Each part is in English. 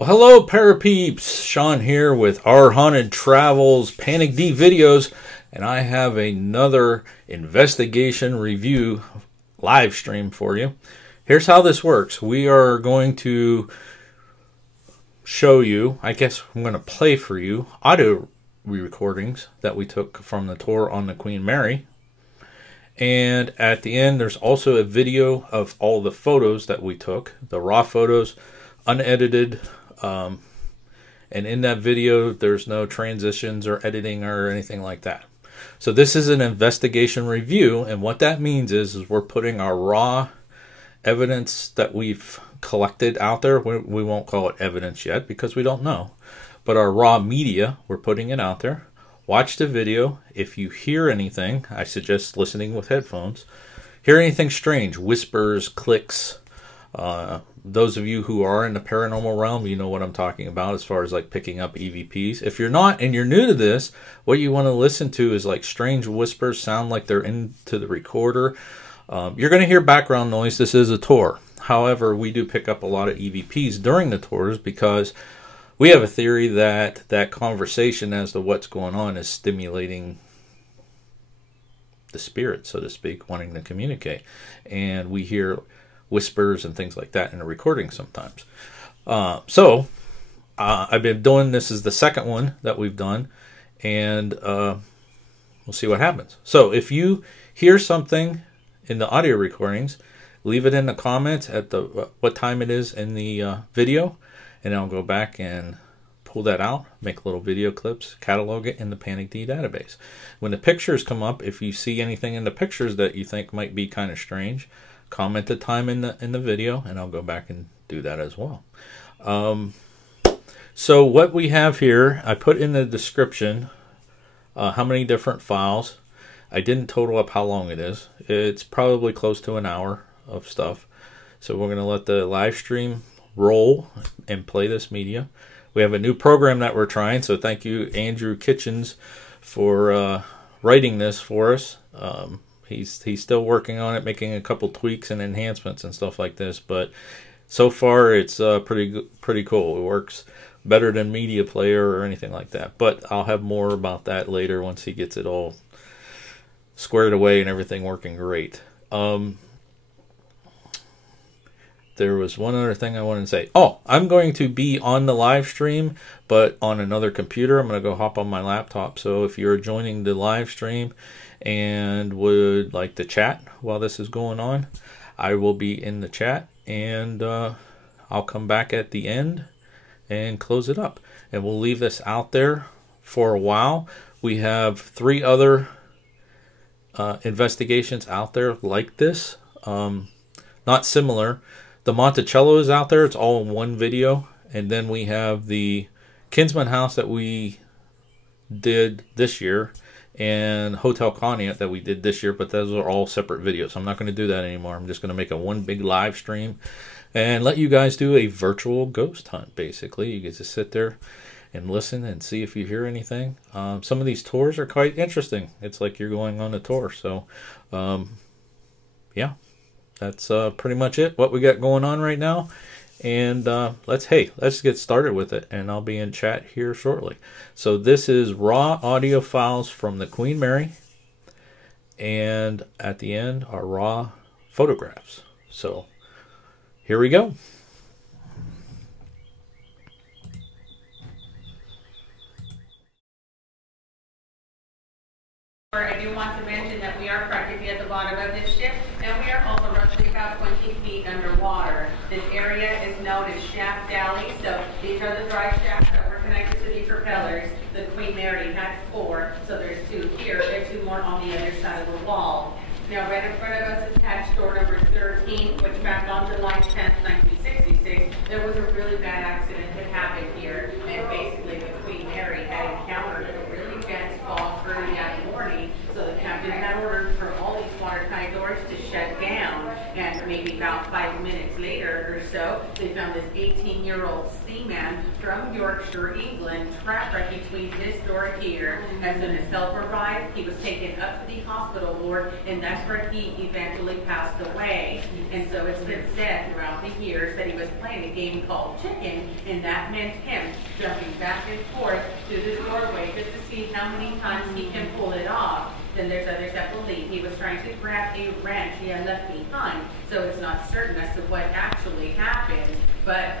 Well, hello, Parapeeps. Sean here with Our Haunted Travels Panic D videos, and I have another investigation review live stream for you. Here's how this works. We are going to show you, I guess I'm going to play for you, audio recordings that we took from the tour on the Queen Mary. And at the end, there's also a video of all the photos that we took, the raw photos, unedited. And in that video, there's no transitions or editing or anything like that. So this is an investigation review, and what that means is we're putting our raw evidence that we've collected out there. We won't call it evidence yet because we don't know. But our raw media, we're putting it out there. Watch the video. If you hear anything, I suggest listening with headphones. Hear anything strange, whispers, clicks. Those of you who are in the paranormal realm, you know what I'm talking about as far as like picking up EVPs. If you're not and you're new to this, what you want to listen to is like strange whispers, sound like they're into the recorder. You're going to hear background noise. This is a tour. However, we do pick up a lot of EVPs during the tours because we have a theory that that conversation as to what's going on is stimulating the spirit, so to speak, wanting to communicate. And we hear whispers and things like that in a recording sometimes. I've been doing this is the second one that we've done, and we'll see what happens. So if you hear something in the audio recordings, leave it in the comments at the what time it is in the video, and I'll go back and pull that out, make little video clips, catalog it in the Panic D database. When the pictures come up, if you see anything in the pictures that you think might be kind of strange, comment the time in the video, and I'll go back and do that as well. So what we have here, I put in the description how many different files. I didn't total up how long it is. It's probably close to an hour of stuff. So we're going to let the live stream roll and play this media. We have a new program that we're trying, so thank you, Andrew Kitchens, for writing this for us. He's still working on it, making a couple tweaks and enhancements and stuff like this. But so far, it's pretty cool. It works better than Media Player or anything like that. But I'll have more about that later once he gets it all squared away and everything working great. There was one other thing I wanted to say. Oh, I'm going to be on the live stream, but on another computer. I'm going to go hop on my laptop. So if you're joining the live stream and would like to chat while this is going on, I will be in the chat, and I'll come back at the end and close it up. And we'll leave this out there for a while. We have 3 other investigations out there like this, not similar. The Monticello is out there. It's all in one video. And then we have the Kinsman House that we did this year and Hotel Conneaut that we did this year, but those are all separate videos. I'm not going to do that anymore. I'm just going to make one big live stream and let you guys do a virtual ghost hunt, basically. You get to sit there and listen and see if you hear anything. Some of these tours are quite interesting. It's like you're going on a tour. So, yeah. That's pretty much it, what we got going on right now. And let's get started with it, and I'll be in chat here shortly. So this is raw audio files from the Queen Mary, and at the end are raw photographs. So here we go. I do want to mention that we are practically at the bottom of this ship, and we are also roughly about 20 feet underwater. This area is known as Shaft Alley, so these are the dry shafts that were connected to the propellers. The Queen Mary had 4, so there's 2 here. There are 2 more on the other side of the wall. Now, right in front of us is hatch door number 13, which back on July 10th, 1966, there was a really bad accident that happened here, and basically the Queen Mary had encountered a really dense fog early that morning, so the captain had ordered for all these watertight doors to shut down, and maybe about 5 minutes later or so, they found this 18-year-old seaman from Yorkshire Yorkshire, England, trapped right between this door here. As soon as help arrived, he was taken up to the hospital ward, and that's where he eventually passed away. And so it's been said throughout the years that he was playing a game called chicken, and that meant him jumping back and forth through this doorway just to see how many times he can pull it off. Then there's others that believe he was trying to grab a wrench he had left behind, so it's not certain as to what actually happened. But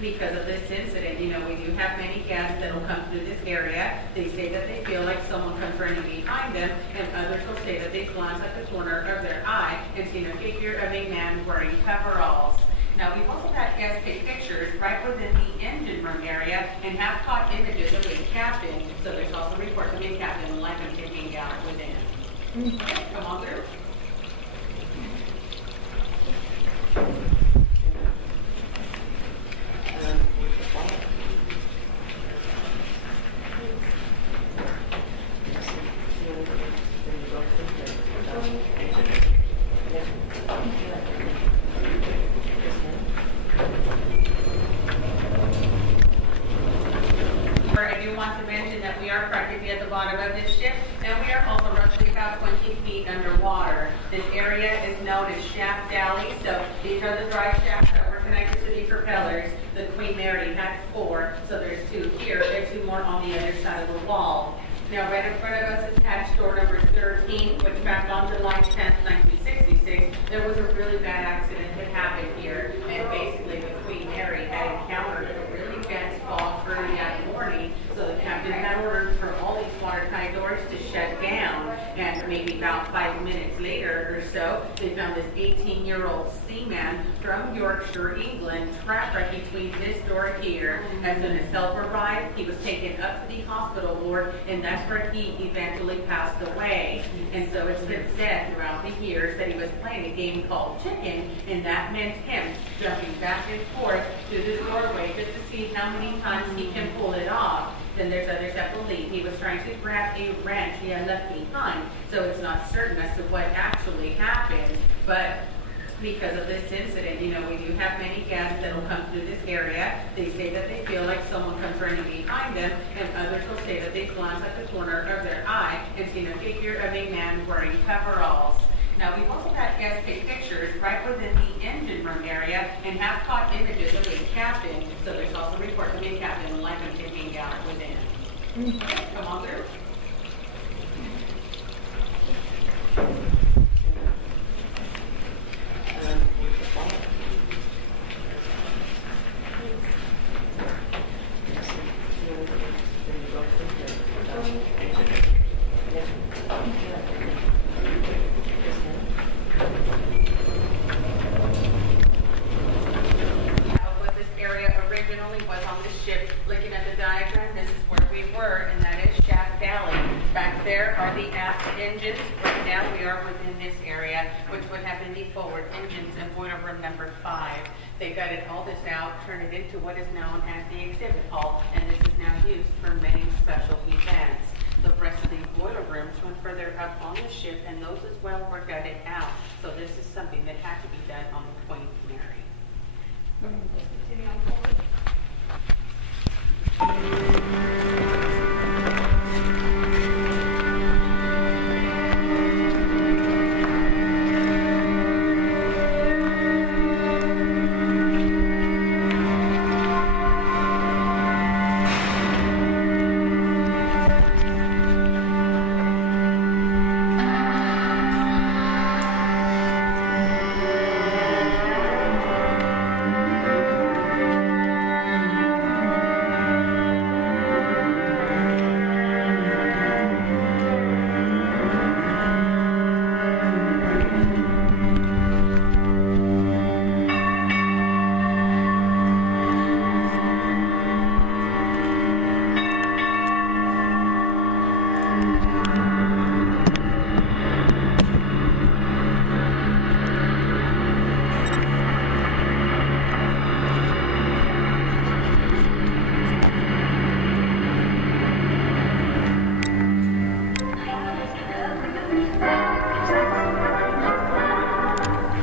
because of this incident, we do have many guests that will come through this area. They say that they feel like someone comes running behind them, and others will say that they glance at the corner of their eye and seen a figure of a man wearing coveralls. Now, we've also had guests take pictures right within the engine room area and have caught images of a captain. So there's also reports of a captain likely to hang out within. Come on through. I do want to mention that we are practically at the bottom of this ship, and we are also roughly about 20 feet underwater. This area is known as Shaft Alley, so these are the dry shafts that were connected to the propellers. The Queen Mary had 4, so there's 2 here, there's 2 more on the other side of the wall. Now, right in front of us is hatch door number 13, which back on July 10th, 1966, there was a really bad accident that happened here, and basically the Queen Mary had encountered a really dense fog early that morning, so the captain had ordered for all these watertight doors to shut down, and maybe about 5 minutes later or so, they found this 18-year-old seaman from Yorkshire, England, trapped right between this door here. As soon as help arrived, he was taken up to the hospital ward, and that's where he eventually passed away. And so it's been said throughout the years that he was playing a game called chicken, and that meant him jumping back and forth through this doorway just to see how many times he can pull it off. Then there's others that believe he was trying to grab a wrench he had left behind, so it's not certain as to what actually happened. But because of this incident, we do have many guests that will come through this area. They say that they feel like someone comes running behind them, and others will say that they glance at the corner of their eye and seen a figure of a man wearing coveralls. Now, we've also had guests take pictures right within the engine room area and have caught images of a captain, so there's also reports of a captain likely to hang out within. Come on through. There are the aft engines. Right now we are within this area, which would have been the forward engines in boiler room number 5. They gutted all this out, turned it into what is known as the exhibit hall, and this is now used for many special events. The rest of the boiler rooms went further up on the ship, and those as well were gutted out. So this is something that had to be done on the Queen Mary. Let's continue on forward.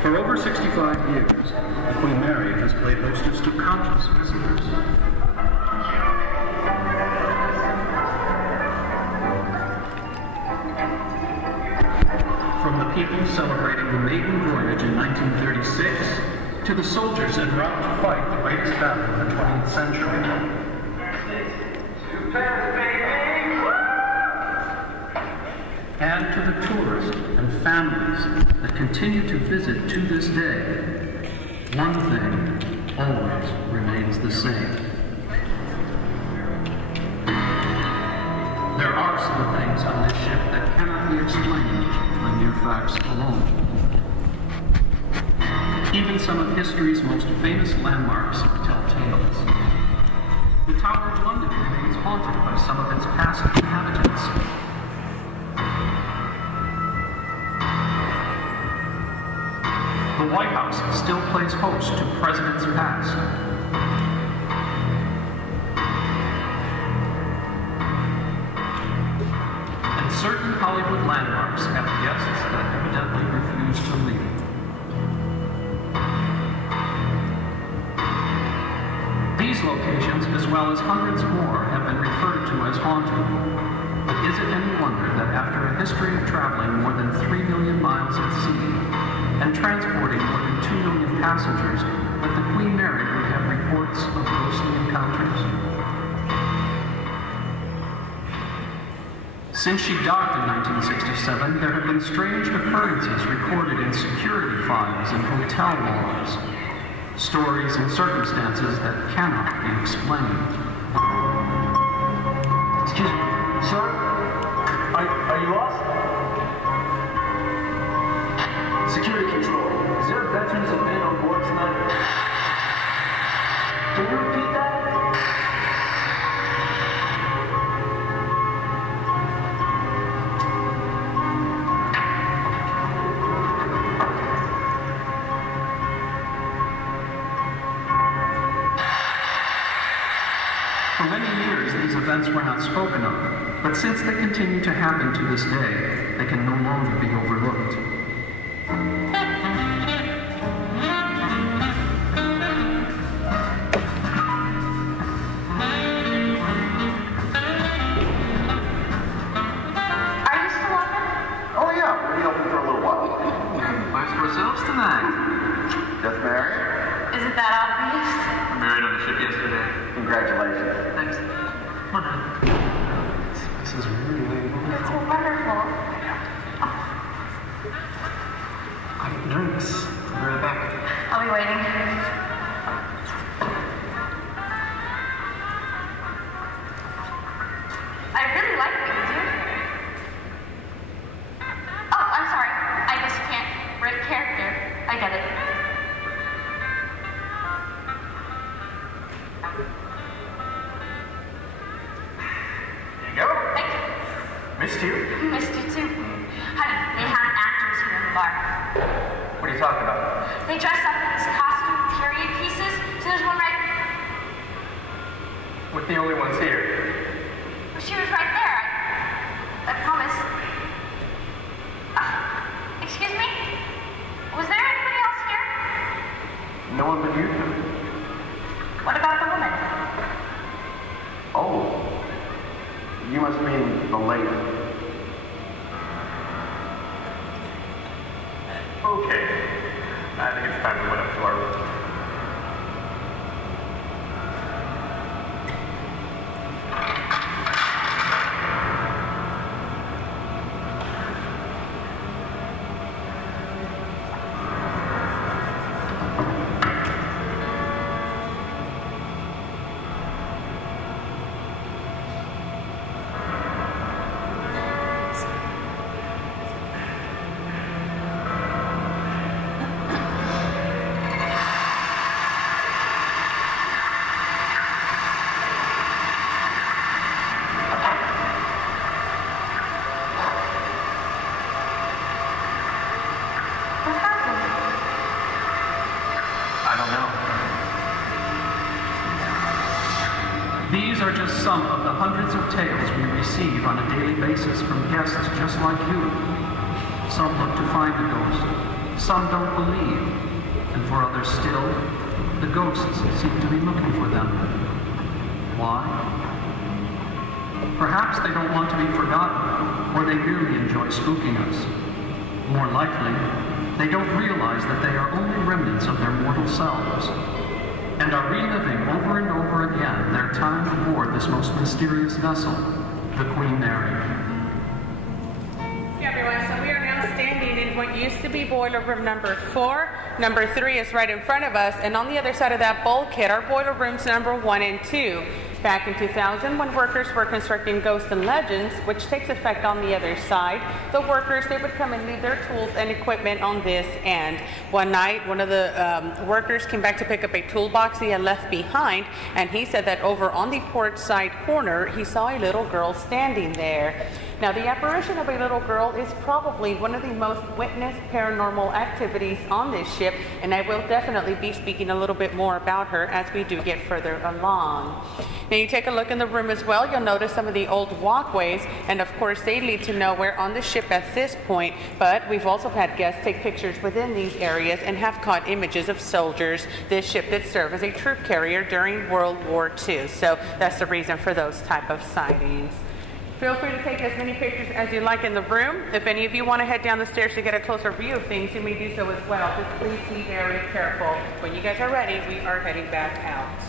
For over 65 years, Queen Mary has played hostess to countless visitors. celebrating the maiden voyage in 1936 to the soldiers en route to fight the greatest battle of the 20th century. And to the tourists and families that continue to visit to this day, one thing always remains the same. There are some things on this ship that cannot be explained by mere facts alone. Even some of history's most famous landmarks tell tales. The Tower of London remains haunted by some of its past inhabitants. The White House still plays host to presidents past. And certain Hollywood landmarks have guests that evidently refuse to leave. These locations, as well as hundreds more, have been referred to as haunted. But is it any wonder that after a history of traveling more than 3 million miles at sea and transporting more than 2 million passengers, that the Queen Mary would have reports of ghostly encounters? Since she docked in 1967, there have been strange occurrences recorded in security files and hotel logs. Stories and circumstances that cannot be explained. Excuse me, sir? Are you lost? Security control. Is there a veterans event on board tonight? Can you repeat that? For many years, these events were not spoken of, but since they continue to happen to this day, they can no longer be overlooked. Are you still open? Oh yeah, we'll be open for a little while. Plans for ourselves tonight. Just married? Is it that obvious? I married on the ship yesterday. Congratulations. Thanks. Come on, honey. This is really It's wonderful. I'm nervous. I'll be right back. I'll be waiting. I really like what you do. Oh, I'm sorry. I just can't break character. I get it. Here you go. Thank you. Missed you. Missed you too. Honey, they have actors here in the bar. What are you talking about? They dress up in these costume period pieces. So there's one right... We're the only ones here. She was right there. I promise. Excuse me? Was there anybody else here? No one but you two. What about the woman? Oh, you must mean the lady. Okay. I think it's time we went up to our room. These are just some of the hundreds of tales we receive on a daily basis from guests just like you. Some look to find the ghost, some don't believe, and for others still, the ghosts seem to be looking for them. Why? Perhaps they don't want to be forgotten, or they merely enjoy spooking us. More likely, they don't realize that they are only remnants of their mortal selves, and are reliving over and over again their time aboard this most mysterious vessel, the Queen Mary. Hey everyone, so we are now standing in what used to be boiler room number 4. Number 3 is right in front of us, and on the other side of that bulkhead are boiler rooms number 1 and 2. Back in 2000, when workers were constructing Ghosts and Legends, which takes effect on the other side, the workers, they would come and leave their tools and equipment on this end. One night, one of the workers came back to pick up a toolbox he had left behind, and he said that over on the port side corner, he saw a little girl standing there. Now, the apparition of a little girl is probably one of the most witnessed paranormal activities on this ship, and I will definitely be speaking a little bit more about her as we do get further along. Now, you take a look in the room as well, you'll notice some of the old walkways, and of course they lead to nowhere on the ship at this point, but we've also had guests take pictures within these areas and have caught images of soldiers. This ship did serve as a troop carrier during World War II, so that's the reason for those type of sightings. Feel free to take as many pictures as you like in the room. If any of you want to head down the stairs to get a closer view of things, you may do so as well. Just please be very careful. When you guys are ready, we are heading back out.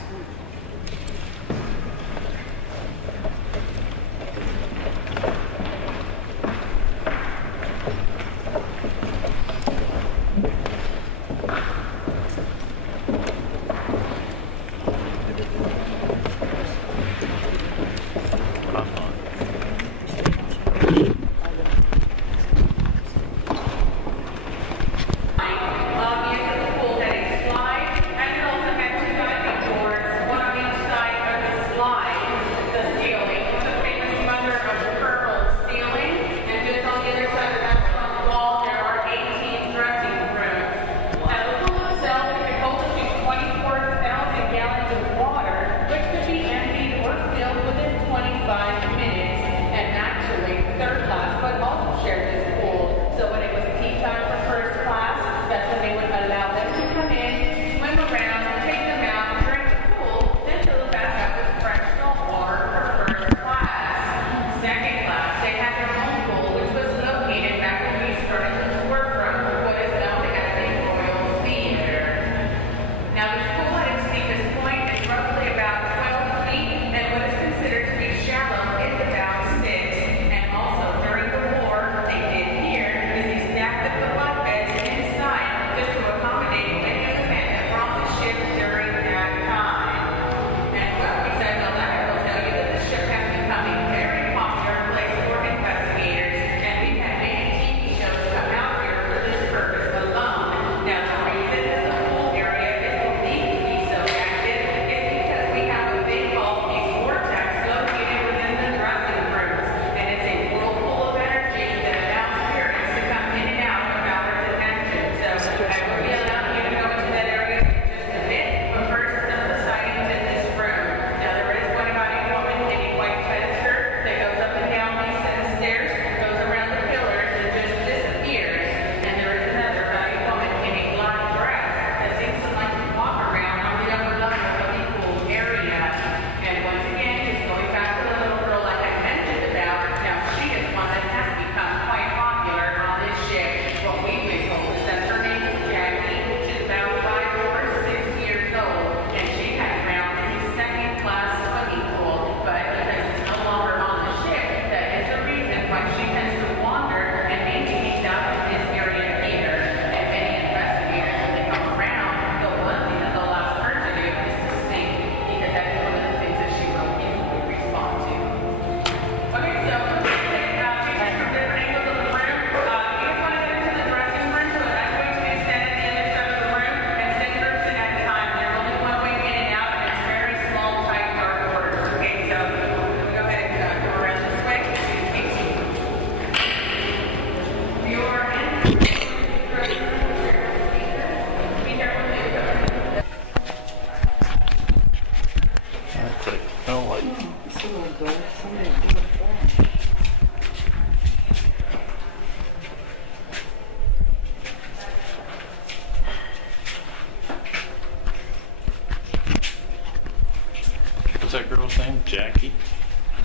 What's that girl's name? Jackie?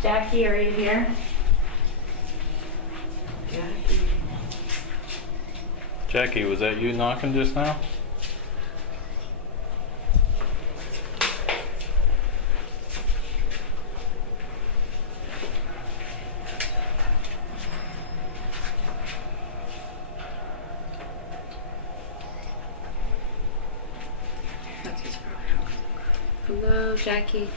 Jackie, are you here? Jackie. Jackie, was that you knocking just now? Hello, Jackie.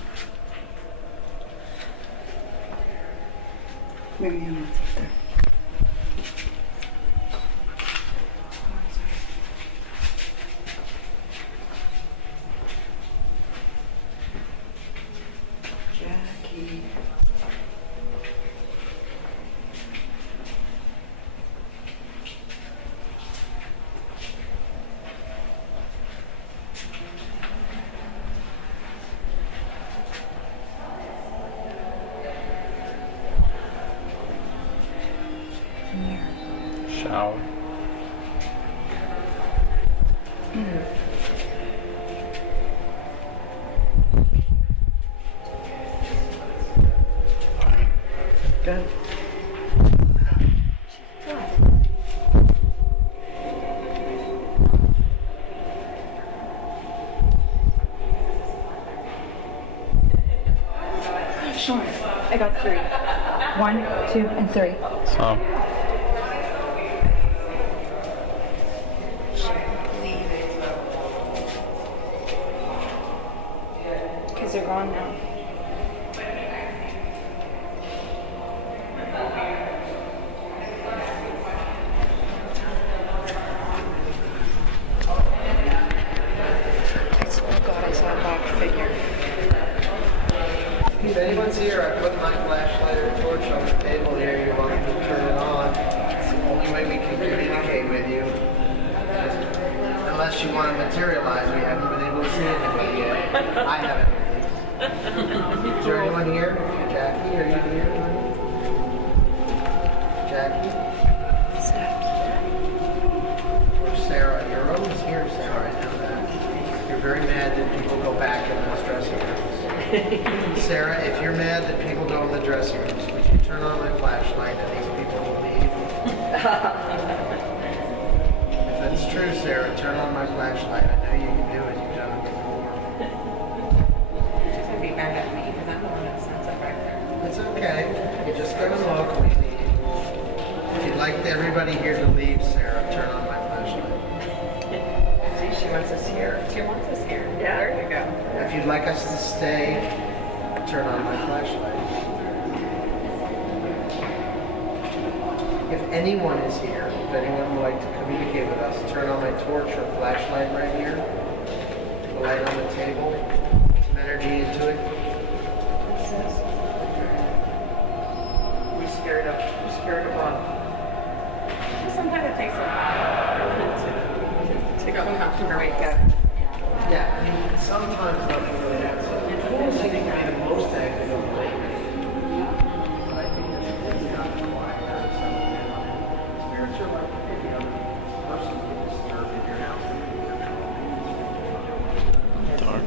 Miriam, what's up there? Jackie. Shower. Good. Sean, I got 3. 1, 2, and 3. So, Because they're gone now. I swear to God, I saw a black figure. If anyone's here, I put my flashlight or torch on the table here. You're welcome to turn it on. It's the only way we can communicate with you. Unless you want to materialize, we haven't been able to see anybody yet. I haven't. Is there anyone here? Jackie, are you here? Jackie? Or Sarah? You're always here, Sarah. I know that. You're very mad that people go back in those dressing rooms. Sarah, if you're mad that people go in the dressing rooms, would you turn on my flashlight and these people will leave? If that's true, Sarah, turn on my flashlight. I know you can do it. You've done it before. She's gonna be mad at me because I'm the one that sends it back there. It's okay. You just gotta look when you need. If you'd like everybody here to leave, Sarah, turn on my flashlight. See, she wants us here. She wants us here. Yeah, there you go. If you'd like us to stay, turn on my flashlight. If anyone is here, if anyone would like to communicate with us, turn on my torch or flashlight right here. The light on the table. Some energy into it. We scared up on. Sometimes it takes a while to go come to wake up. Yeah, I mean, sometimes nothing really happens. It's almost like it can be the most active of the day. But I think this is not quiet or something. Spiritual, like any other person can disturb in your house. dark.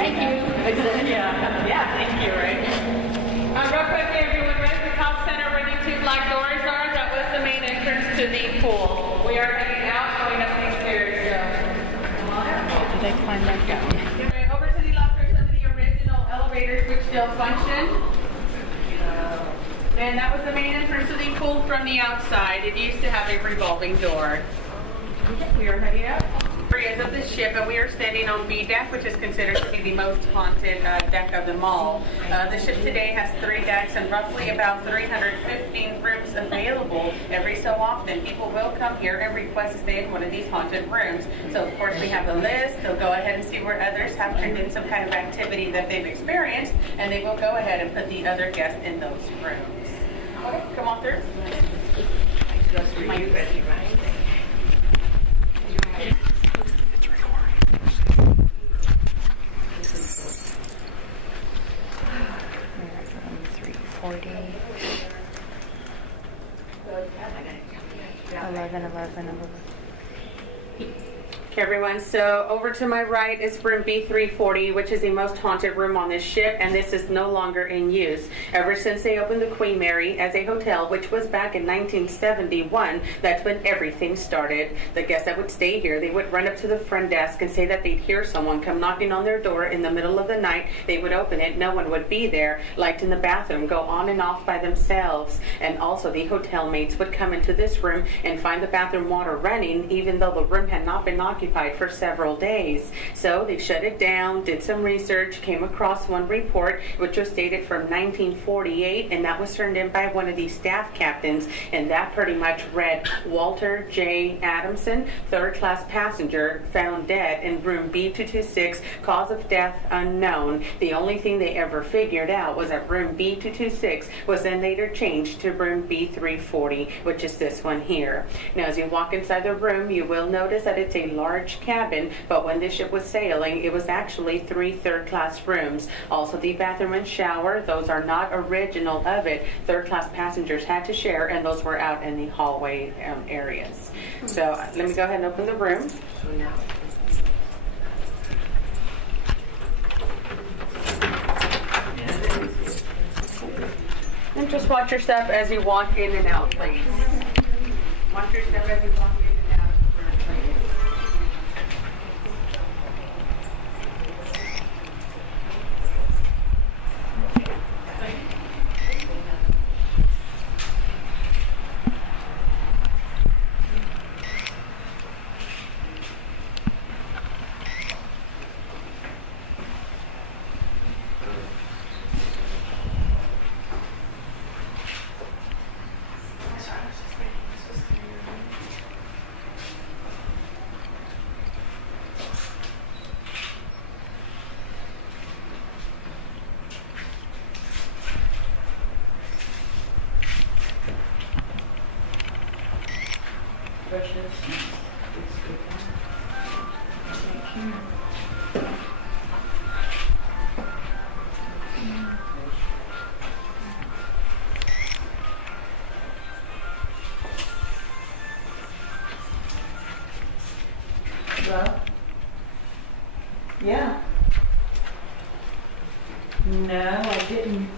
Thank you. Yeah, thank you, right? Real quick, everyone, right at the top center where the two black doors are, that was the main entrance to the pool. We are heading out, going up these stairs, so. Did they climb back down? Right, over to the left are some of the original elevators which still function. And that was the main entrance to the pool from the outside. It used to have a revolving door. We are heading out. Areas of the ship, and we are standing on B deck, which is considered to be the most haunted deck of them all. The ship today has 3 decks and roughly about 315 rooms available. Every so often, people will come here and request to stay in one of these haunted rooms. So, of course, we have a list. They'll go ahead and see where others have turned in some kind of activity that they've experienced, and they will go ahead and put the other guests in those rooms. Okay, come on through. Just for you, Betty, right? Okay, everyone, so over to my right is room B340, which is the most haunted room on this ship, and this is no longer in use. Ever since they opened the Queen Mary as a hotel, which was back in 1971, that's when everything started. The guests that would stay here, they would run up to the front desk and say that they'd hear someone come knocking on their door in the middle of the night. They would open it, no one would be there. Lights in the bathroom go on and off by themselves. And also the hotel mates would come into this room and find the bathroom water running, even though the room had not been occupied for several days. So they shut it down, did some research, came across one report which was dated from 1948, and that was turned in by one of the staff captains, and that pretty much read, Walter J. Adamson, 3rd class passenger, found dead in room B226, cause of death unknown. The only thing they ever figured out was that room B226 was then later changed to room B340, which is this one here. Now as you walk inside the room, you will notice that it's a large cabin, but when this ship was sailing, it was actually 3 third-class rooms. Also the bathroom and shower, those are not original of it. Third-class passengers had to share, and those were out in the hallway areas. So let me go ahead and open the room. And just watch your step as you walk in and out, please. Watch your step as you walk in and out of the room, please. Well, yeah. No, I didn't.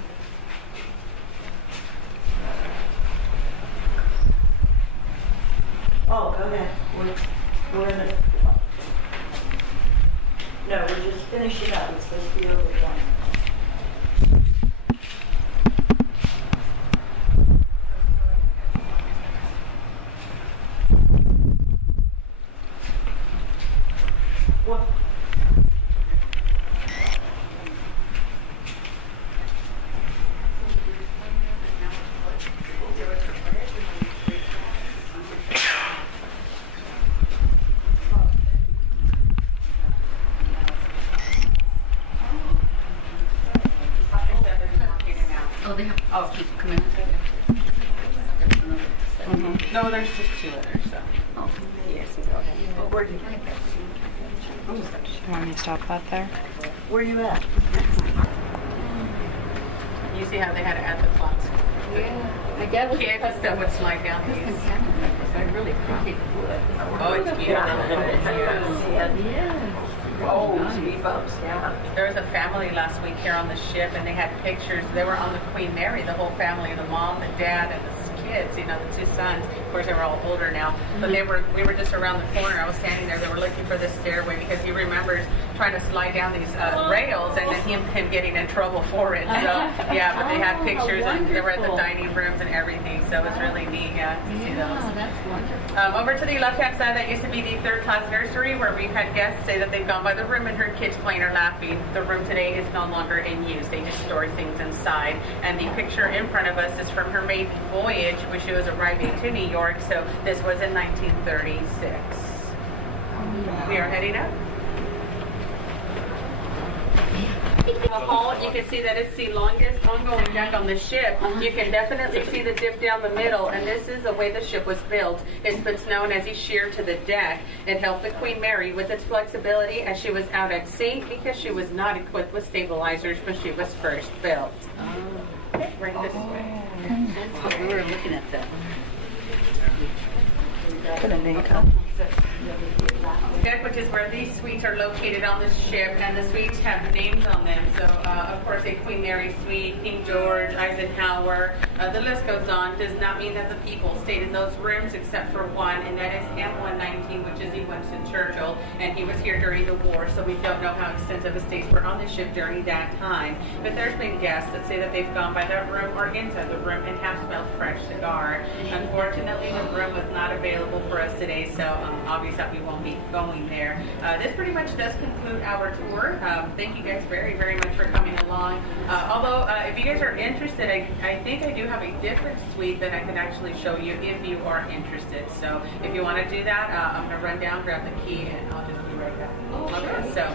Oh, go ahead. We're in the... No, we're just finishing up. It's supposed to be over one. No, there's just 2 others, so. Oh, yes, you go ahead. Oh, where did you get that? You want me to stop that there? Where are you at? You see how they had to add the clocks? Yeah. I get Kids and stuff would slide down these. I really appreciate the wood. Oh, it's beautiful. Yes. Oh, speed bumps, yeah. There was a family last week here on the ship, and they had pictures. They were on the Queen Mary, the whole family, the mom, the dad, and the kids, you know, the two sons. Of course, they were all older now, but we were just around the corner. I was standing there. They were looking for this stairway because he remembers trying to slide down these rails and then him getting in trouble for it. So, yeah, but they had pictures, and they were at the dining rooms and everything, so it was really neat, to see those. That's wonderful. Over to the left-hand side, that used to be the third-class nursery, where we've had guests say that they've gone by the room and heard kids playing or laughing. The room today is no longer in use. They just store things inside. And the picture in front of us is from her maiden voyage, when she was arriving to New York. So this was in 1936. We are heading up. The hall, you can see that it's the longest ongoing deck on the ship. You can definitely see the dip down the middle, and this is the way the ship was built. It's what's known as a shear to the deck. It helped the Queen Mary with its flexibility as she was out at sea, because she was not equipped with stabilizers when she was first built. Okay, right this way. That's what we were looking at that. Deck, which is where these suites are located on the ship, and the suites have names on them. So, of course, a Queen Mary suite, King George, Eisenhower, the list goes on. Does not mean that the people stayed in those rooms except for one, and that is M119, which is the Winston Churchill, and he was here during the war, so we don't know how extensive his stays were on the ship during that time. But there's been guests that say that they've gone by that room or inside the room and have smelled fresh cigar. Unfortunately, the room was not available for us today, so obviously we won't be going there. This pretty much does conclude our tour. Thank you guys very, very much for coming along. Although, if you guys are interested, I think I do have a different suite that I can actually show you if you are interested. So if you want to do that, I'm going to run down, grab the key, and I'll just be right back. Okay, so.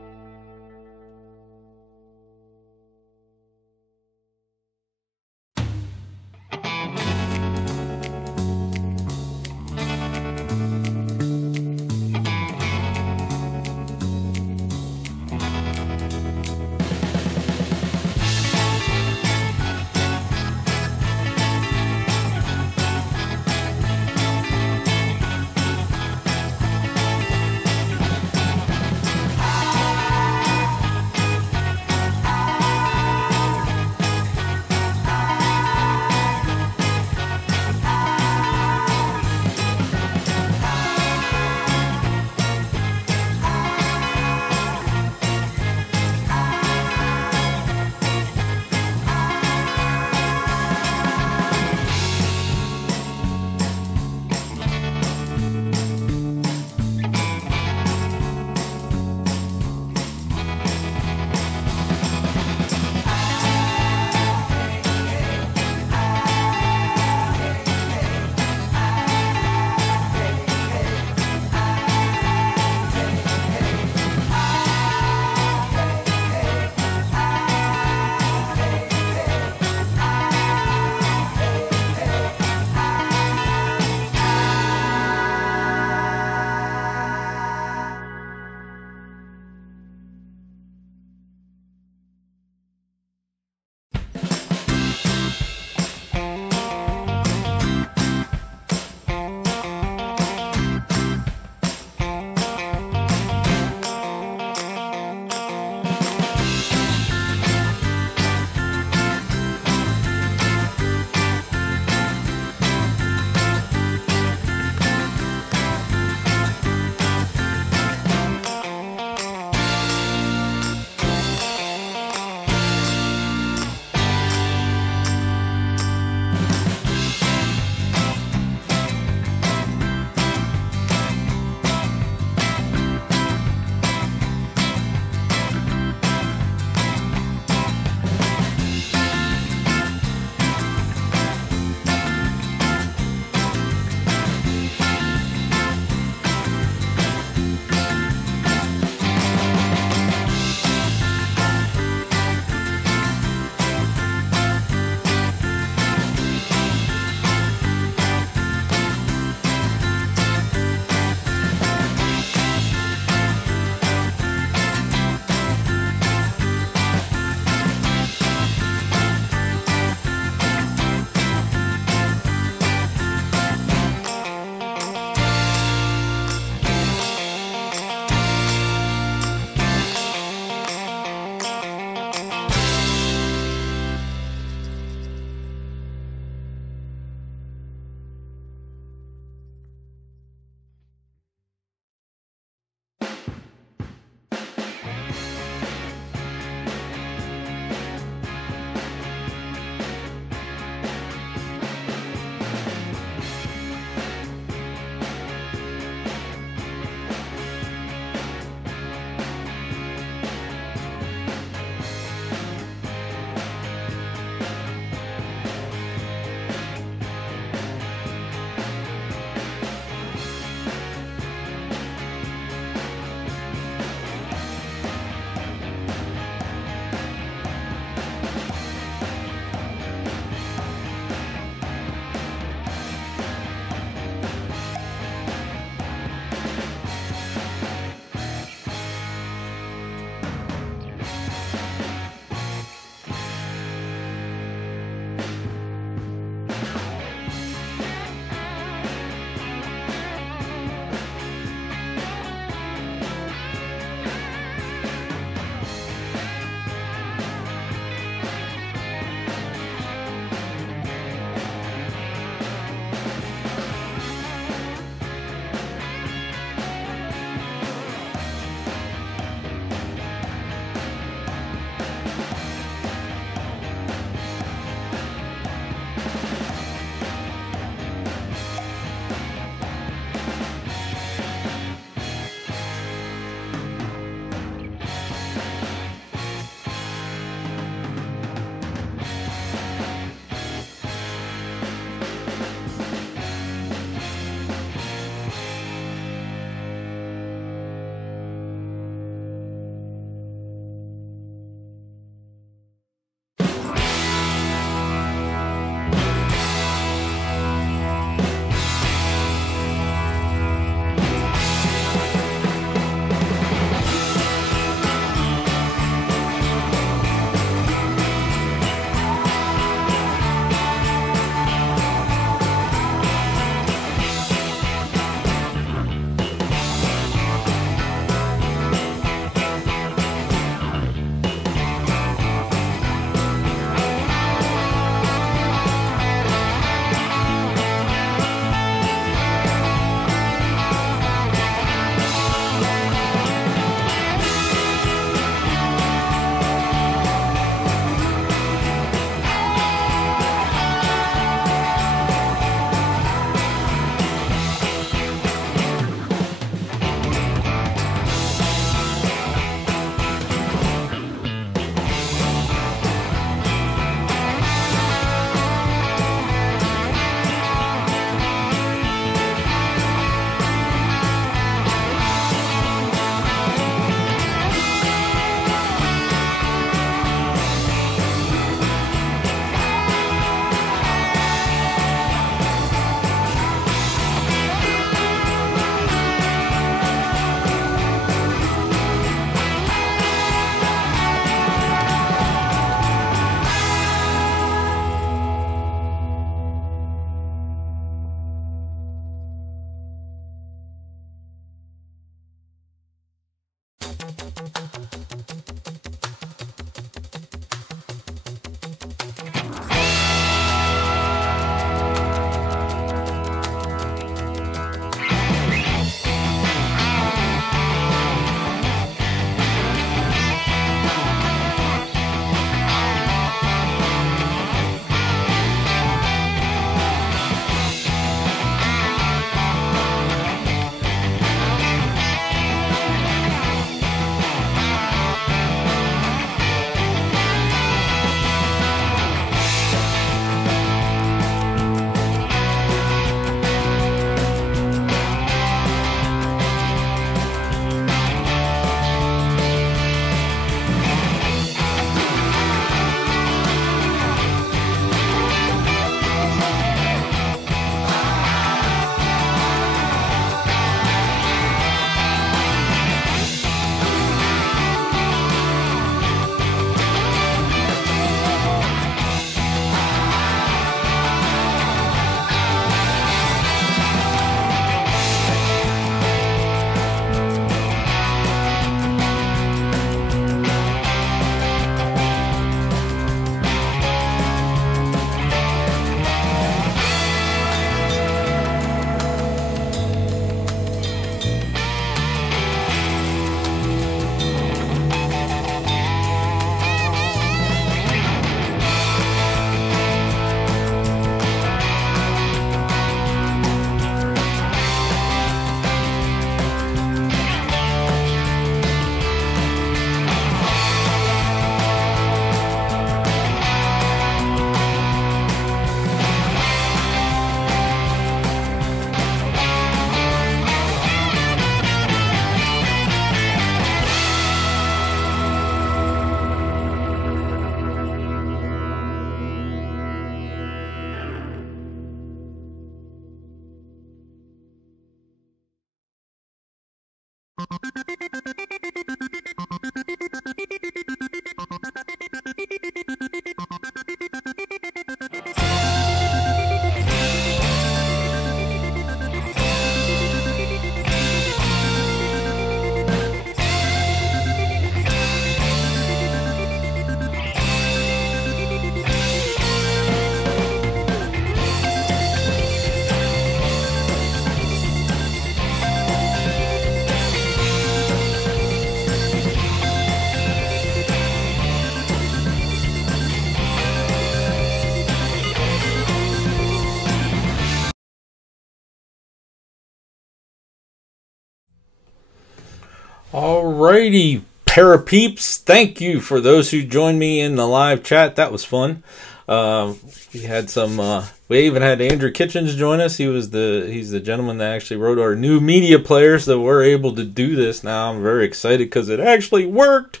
Alrighty, Parapeeps. Thank you for those who joined me in the live chat. That was fun. We had some. We even had Andrew Kitchens join us. He's the gentleman that actually wrote our new media player, so we're able to do this now. I'm very excited because it actually worked.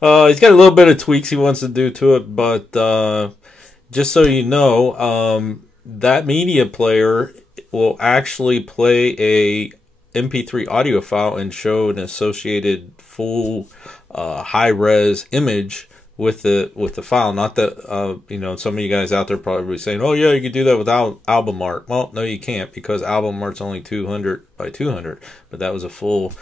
He's got a little bit of tweaks he wants to do to it, but just so you know, that media player will actually play a MP3 audio file and show an associated full high-res image with the file. Not that some of you guys out there probably saying, "Oh yeah, you could do that without album art." Well, no, you can't, because album art's only 200 by 200. But that was a full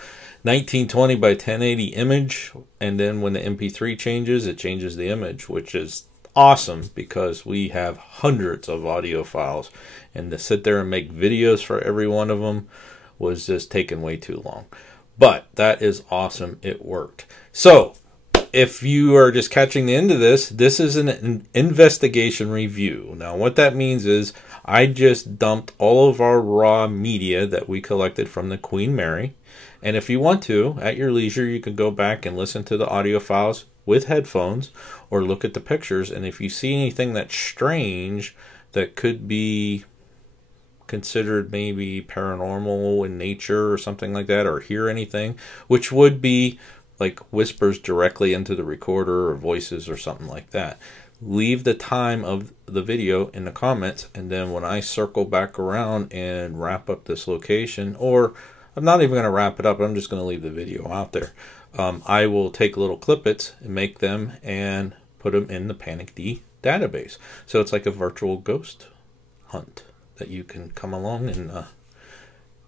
1920 by 1080 image, and then when the MP3 changes, it changes the image, which is awesome because we have hundreds of audio files, and to sit there and make videos for every one of them was just taking way too long. But that is awesome. It worked. So if you are just catching the end of this, this is an investigation review. Now what that means is I just dumped all of our raw media that we collected from the Queen Mary. And if you want to, at your leisure, you can go back and listen to the audio files with headphones or look at the pictures. And if you see anything that's strange that could be considered maybe paranormal in nature or something like that, or hear anything, which would be like whispers directly into the recorder or voices or something like that, leave the time of the video in the comments, and then when I circle back around and wrap up this location, or I'm not even going to wrap it up, I'm just going to leave the video out there. I will take little clippets and make them and put them in the Panic D database. So it's like a virtual ghost hunt that you can come along and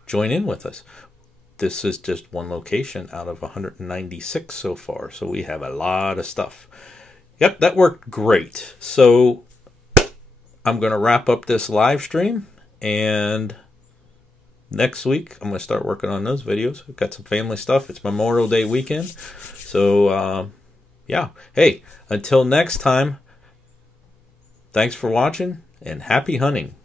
join in with us. This is just one location out of 196 so far, so we have a lot of stuff. Yep, that worked great. So I'm going to wrap up this live stream, and next week I'm going to start working on those videos. We've got some family stuff. It's Memorial Day weekend. So, yeah. Hey, until next time, thanks for watching, and happy hunting.